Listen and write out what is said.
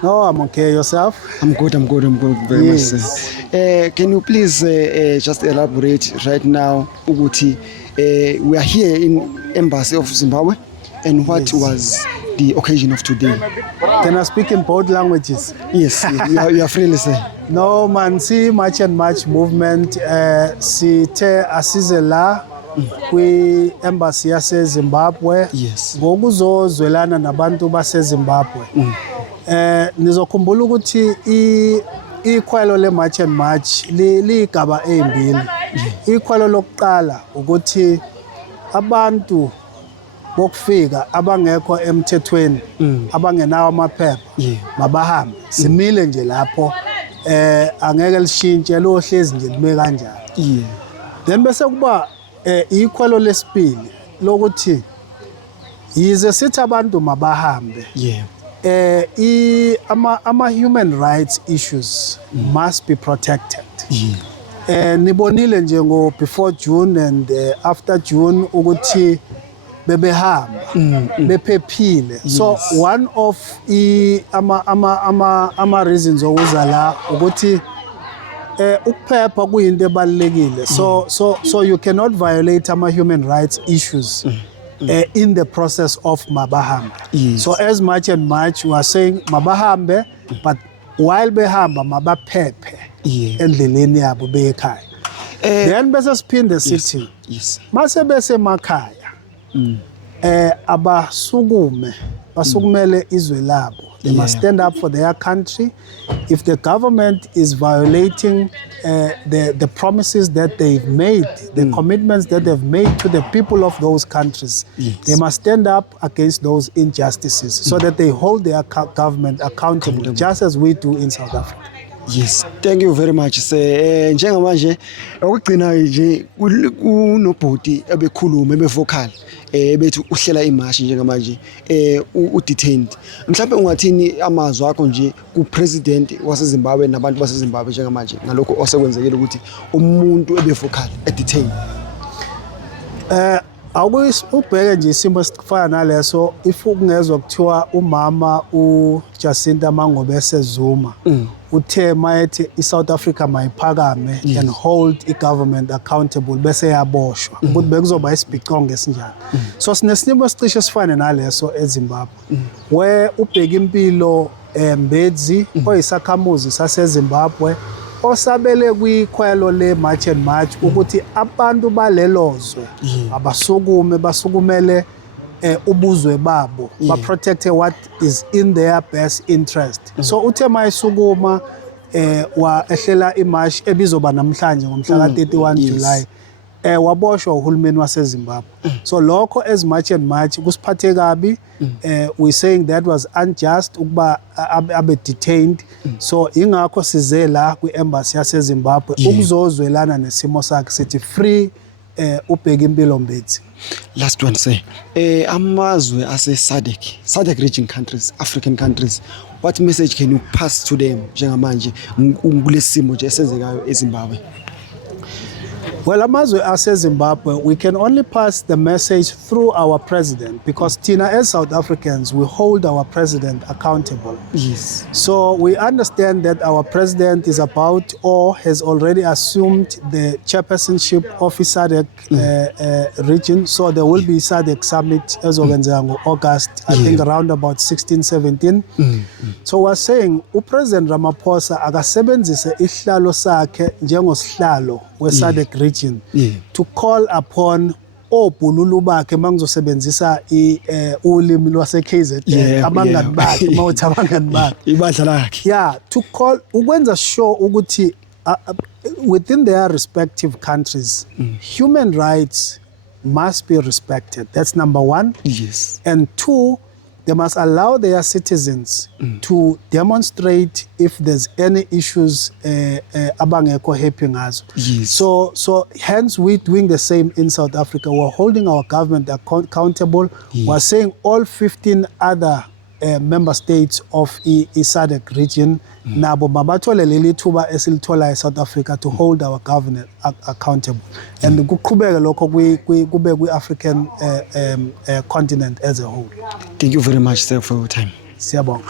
No, I'm okay. Yourself? I'm good very much, sir. Can you please just elaborate right now, Uguti? We are here in Embassy of Zimbabwe, and what was the occasion of today? Can I speak in both languages? Yes, you are freely, sir. No, man, see March and March movement, sithe asize la kwi-embassy yaseZimbabwe ngokuzozwelana nabantu baseZimbabwe. Nizokhumbula ukuthi ikhwelo le-March and March ligaba ezimbili. Ikhwelo lokuqala ukuthi abantu bokufika abangekho emthethweni abangenawo amaphepha mabahambe simile nje lapho angeke lishintshe lohlezi nje lime kanjalo. Then bese kuba ikhwelo lesibili lokuthi yize sithi abantu mabahambe. Human rights issues must be protected. Nibonile nje ngo before June and after June ukuthi bebehamba bephephile. So one of ama reasons okuza la ukuthi ukuphepha kuyinto ebalekile. So you cannot violate ama human rights issues in the process of mabahambe. So as much and much we are saying mabahambe, but while behamba mabaphephe endleleni yabo beyekhaya. Then bese siphinde sithi mase bese emakhaya abasukume basukumele izwe labo. They must stand up for their country. If the government is violating the promises that they've made, the commitments that they've made to the people of those countries, they must stand up against those injustices so that they hold their government accountable, just as we do in South Africa. Yes, thank you very much, sir. Njengamanje okugcina nje kunobhodi ebekhuluma ebevocal bethi uhlela imarch njengamanje udetained. Mhlawumbe ungathini amazwi akho nje kupresident waseZimbabwe nabantu baseZimbabwe njengamanje ngalokho osekwenzekile ukuthi umuntu ebevocal edetained? Ubheke nje isimo esifana naleso if kungezwe kuthiwa umama uJacinta Mangobese Zuma uthe mayethi iSouth Africa mayiphakame and hold igovernment accountable bese yaboshwa ukuthi bekuzoba isibhicongo esinjani. So sinesimo esicishe sifane naleso eZimbabwe where ubheka impilo Mbedzi oyisakhamuzi saseZimbabwe osabele kwikhwelo le-March and March ukuthi abantu balelozwe abasukume basukumele ubuzwe babo ba-protecte what is in their best interest. So uthe mayisukuma ehlela imarch ebizoba namhlanje ngomhla ka-31 July waboshwa uhulumeni waseZimbabwe. So lokho as much and much kusiphathe kabi. We saying that was unjust ukuba abe detained. So ingakho size la kwi-embassy yaseZimbabwe ukuzozwelana nesimo sakhe sithi free ubheka impilo Mbedzi. Last one, sir. Amazwe ase SADC region countries, African countries, what message can you pass to them njengamanje kulesimo nje esenzekayo eZimbabwe? Well, amazwe ase-Zimbabwe, we can only pass the message through our president because Tina, as South Africans, we hold our president accountable. Yes. So we understand that our president is about or has already assumed the chairpersonship of SADC region. So there will be SADC summit as organized August, I think around about 16, 17. So we're saying, President Ramaphosa akasebenzise isihlalo sakhe njengosihlalo we-SADC region to call upon obhululu bakhe mangizosebenzisa ulimi lwase-KZN abangani bakhe mawuthi abangani bakhe ibandla lakhe to call ukwenza sure ukuthi within their respective countries human rights must be respected. That's number one. Yes. And two, they must allow their citizens to demonstrate if there's any issues abangekho happy ngazo. Yes. So hence we're doing the same in South Africa. We're holding our government accountable. We're saying all 15 other member states of SADC region nabo mabathole leli thuba esilithola eSouth Africa to hold our government accountable and kuqhubeke lokho kube kwi-African continent as a whole. Thank you very much, sir, for your time. Siyabonga.